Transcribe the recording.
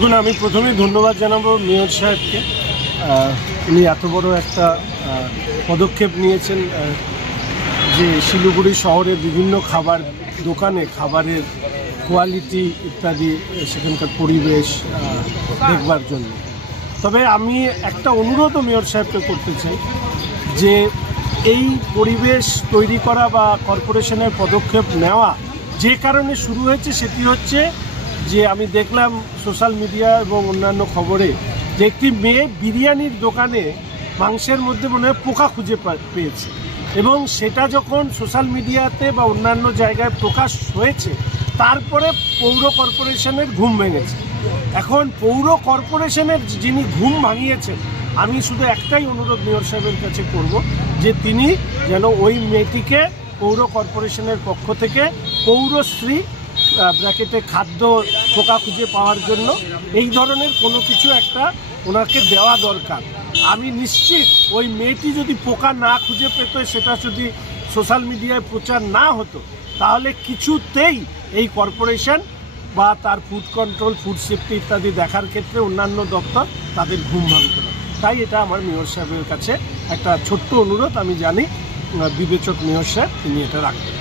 দেখুন, আমি প্রথমেই ধন্যবাদ জানাবো মেয়র সাহেবকে। উনি এত বড় একটা পদক্ষেপ নিয়েছেন যে শিলিগুড়ি শহরের বিভিন্ন খাবার দোকানে খাবারের কোয়ালিটি ইত্যাদি সেখানকার পরিবেশ দেখবার জন্য। তবে আমি একটা অনুরোধও মেয়র সাহেবকে করতে চাই যে এই পরিবেশ তৈরি করা বা কর্পোরেশনের পদক্ষেপ নেওয়া যে কারণে শুরু হয়েছে সেটি হচ্ছে যে আমি দেখলাম সোশ্যাল মিডিয়া এবং অন্যান্য খবরে যে একটি মেয়ে বিরিয়ানির দোকানে মাংসের মধ্যে মনে হয় পোকা খুঁজে পেয়েছে, এবং সেটা যখন সোশ্যাল মিডিয়াতে বা অন্যান্য জায়গায় প্রকাশ হয়েছে তারপরে পৌর কর্পোরেশনের ঘুম ভেঙেছে। এখন পৌর কর্পোরেশনের যিনি ঘুম ভাঙিয়েছেন, আমি শুধু একটাই অনুরোধ মেয়র সাহেবের কাছে করব যে তিনি যেন ওই মেয়েটিকে পৌর কর্পোরেশনের পক্ষ থেকে পৌরশ্রী ব্র্যাকেটে খাদ্য পোকা খুঁজে পাওয়ার জন্য এই ধরনের কোনো কিছু একটা ওনাকে দেওয়া দরকার। আমি নিশ্চিত ওই মেয়েটি যদি পোকা না খুঁজে পেত, সেটা যদি সোশ্যাল মিডিয়ায় প্রচার না হতো, তাহলে কিছুতেই এই কর্পোরেশন বা তার ফুড কন্ট্রোল, ফুড সেফটি ইত্যাদি দেখার ক্ষেত্রে অন্যান্য দপ্তর তাদের ঘুম ভাঙত না। তাই এটা আমার মেয়র সাহেবের কাছে একটা ছোট্ট অনুরোধ। আমি জানি বিবেচক মেয়র সাহেব তিনি এটা রাখবেন।